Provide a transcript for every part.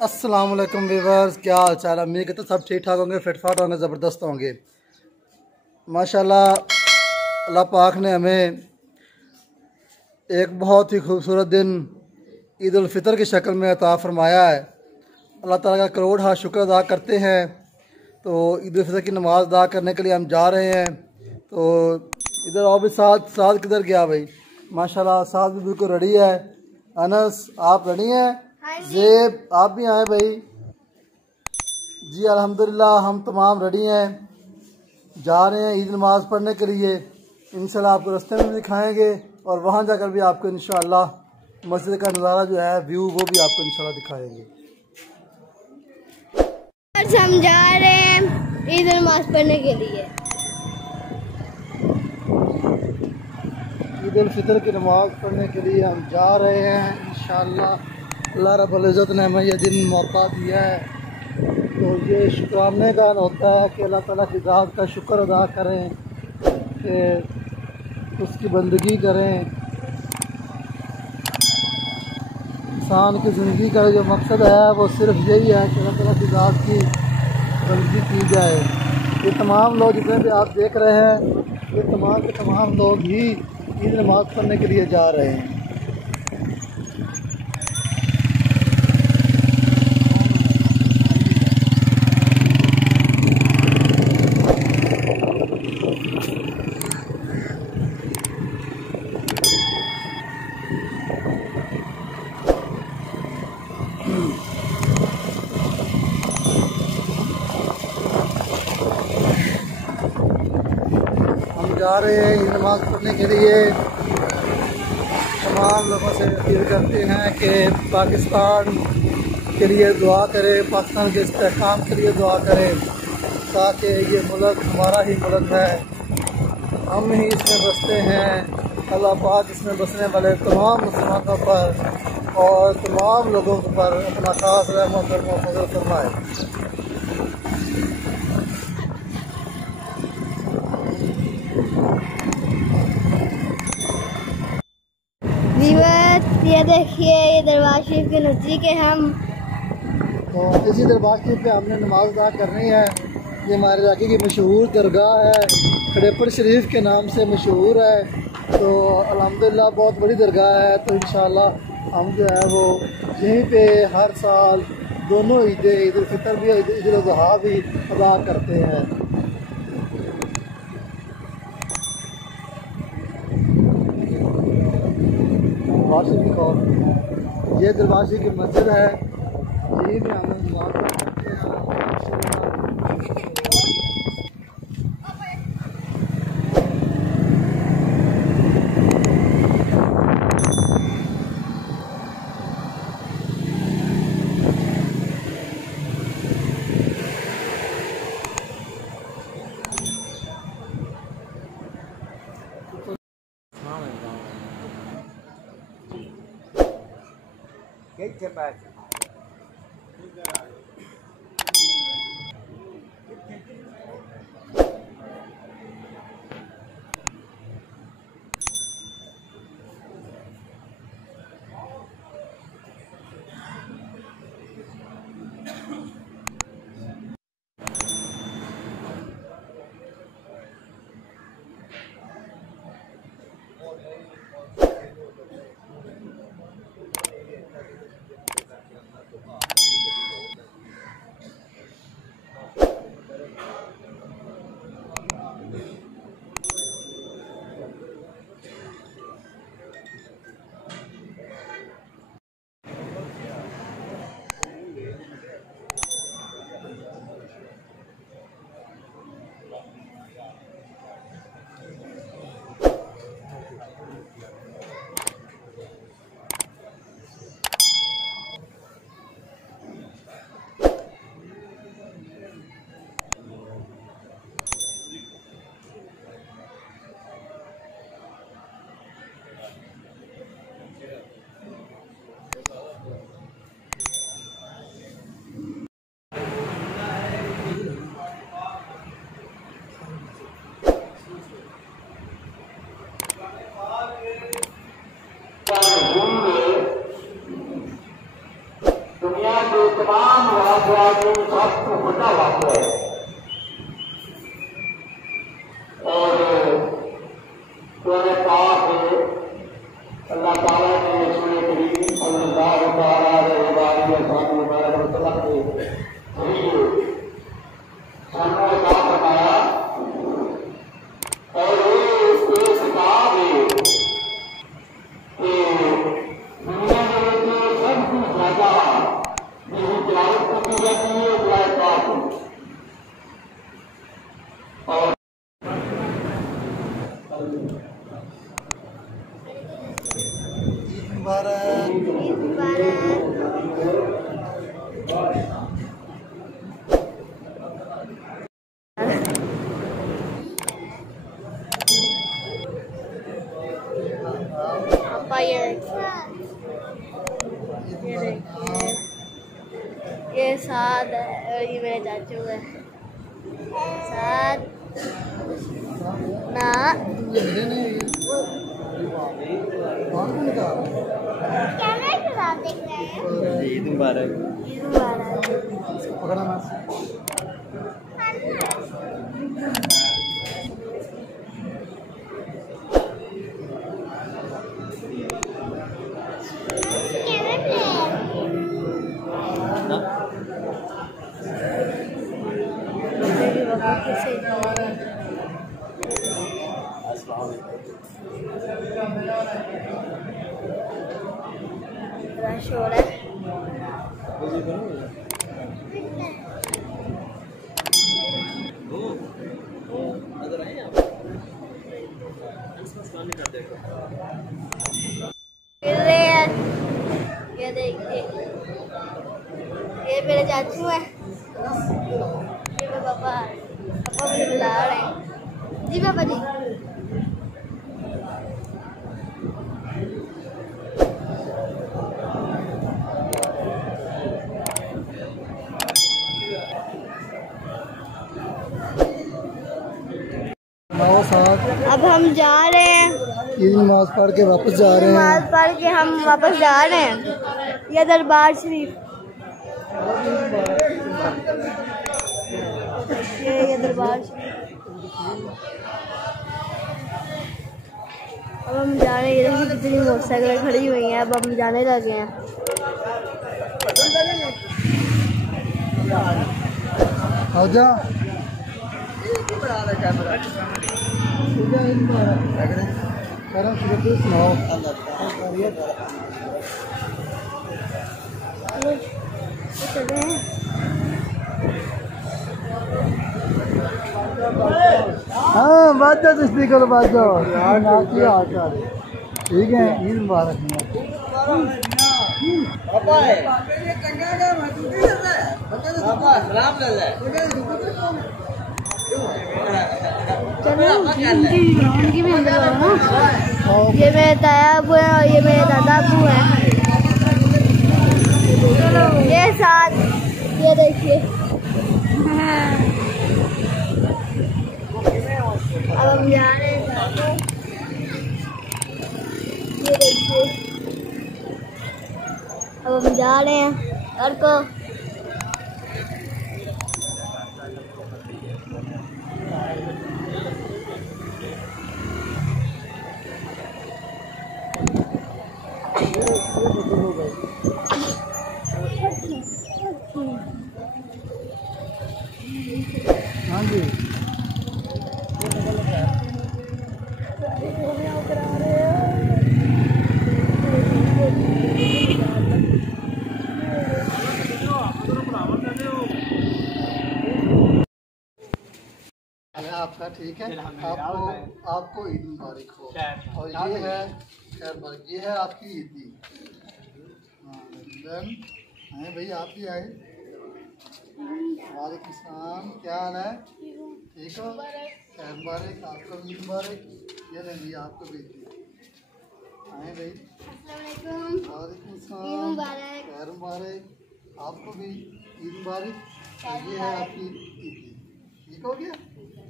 अस्सलाम वालेकुम व्यूअर्स, क्या हाल चाल है। उम्मीद करते सब ठीक ठाक होंगे, फिट फाट होंगे, ज़बरदस्त होंगे। माशाल्लाह अल्लाह पाक ने हमें एक बहुत ही खूबसूरत दिन ईद उल फ़ितर की शक्ल में अता फ़रमाया है। अल्लाह ताला का करोड़ हाथ शुक्र अदा करते हैं। तो ईद उल फ़ितर की नमाज़ अदा करने के लिए हम जा रहे हैं। तो इधर और भी साथ साथ किधर गया भाई? माशाल्लाह साथ भी बिल्कुल रेडी है। अनस आप रेडी हैं? ज़ेब आप भी आए भाई? जी अल्हम्दुलिल्लाह हम तमाम रेडी हैं, जा रहे हैं ईद नमाज़ पढ़ने के लिए। इंशाल्लाह आपको रास्ते में भी दिखाएंगे और वहाँ जाकर भी आपको इंशाल्लाह मस्जिद का नज़ारा जो है व्यू वो भी आपको इंशाल्लाह दिखाएंगे। हम जा रहे हैं ईद नमाज़ पढ़ने के लिए। ईद उल फितर की नमाज़ पढ़ने के लिए हम जा रहे हैं इंशाल्लाह। अल्लाह रब्बुल इज़्ज़त ने हमें यह दिन मौका दिया है, तो ये शुक्राने का होता है कि अल्लाह ताला की ज़ात का शुक्र अदा करें, कि उसकी बंदगी करें। इंसान की ज़िंदगी का जो मकसद है वो सिर्फ यही है कि अल्लाह ताला की ज़ात की बंदगी की जाए। ये तमाम लोग जितने भी आप देख रहे हैं, ये तमाम के तमाम लोग ही ईद नमाज़ पढ़ने के लिए जा रहे हैं। हम जा रहे हैं ईद नमाज़ पढ़ने के लिए। तमाम लोगों से अपील करते हैं कि पाकिस्तान के लिए दुआ करें, पाकिस्तान के इस्तेहकाम के लिए दुआ करें, ताकि ये मुल्क हमारा ही मुल्क है, हम ही इसमें बसते हैं। अल्लाह पाक इसमें बसने वाले तमाम मुसलमानों पर और तमाम लोगों पर अपना खास रहमत और फज़ल फरमाए। ये देखिए, ये दरबार शरीफ के नज़दीक है हम। तो इसी दरबार शरीफ पे हमने नमाज अदा करनी है। ये हमारे इलाके की मशहूर दरगाह है, खड़ेपड़ शरीफ के नाम से मशहूर है। तो अल्हम्दुलिल्लाह बहुत बड़ी दरगाह है। तो इंशाल्लाह हम जो है वो यहीं पे हर साल दोनों ईदें, ईद उल फितर भी ईद उल अज़हा भी अदा करते हैं। दरबार शरीफ की ये दरबार शरीफ की मस्जिद है, यही भी हम नमाज पढ़ते हैं। Get back. तमाम वाक़यात सबको बड़ा वाक़या है और पूरे पाक अल्लाह ताला ने रसूल करीम सल्लल्लाहु अलैहि वसल्लम के जरिए सानू अता फरमाया और ये किताब है कि दुनिया में सबसे ज्यादा जिसकी तिलावत की जाती है वो पाक और ये साद है और ये मेरे चाचू है साद ना कैमरे के साथ देख रहे हैं। ईद मुबारक। ईद मुबारक। पकड़ा मैं रश हो रहा है। ये देखिए ये मेरे चाचू है ये मेरे पापा पापा मुझे बुला रहे हैं जी पापा जी। अब हम जा रहे हैं ईद नमाज पढ़ के वापस जा रहे हैं। नमाज पढ़ के हम वापस जा रहे हैं ये दरबार शरीफ ये दरबार शरीफ। अब हम जा रहे हैं। ये कितनी मोटरसाइकिलें खड़ी हुई हैं। अब हम जाने लगे हैं। आजा सुनाओ। हाँ बात जाओ तुझ करो बात जाओ ठीक है। ईद मुबारक। ये मेरे ताया अबू है और ये मेरे दादा अबू है। ये साथ ये देखिए अब हम जा रहे हैं। ये देखिए अब हम जा रहे हैं घर को। हाँ जी आपका ठीक है। आपको ईद मुबारक हो। और ये है खैर मुबारक। ये है आपकी ईदी। हाँ भाई आप भी आए। वालेकुम सलाम क्या हाल है ठीक हो खैर मुबारक। आपको भी मुबारक। ये नहीं आपको भी आए भाई। वालेकुम सलाम खैर मुबारक। आपको भी ईद मुबारक। ये है आपकी ईदी। ठीक हो गया।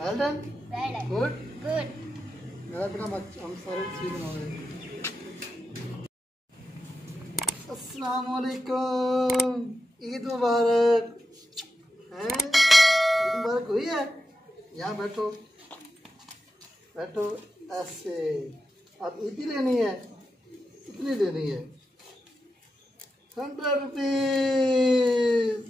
Well done good good. मेरा बेटा हम सारे चीज बना रहे हैं। अस्सलाम वालेकुम, ईद मुबारक। हैं, ईद मुबारक हुई है? यहाँ बैठो बैठो ऐसे। अब ईदी लेनी है, कितनी लेनी है? 100 रुपीज।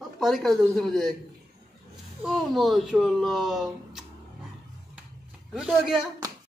अब पारी कर दो मुझे एक। ओ माशाल्लाह, गुड हो गया।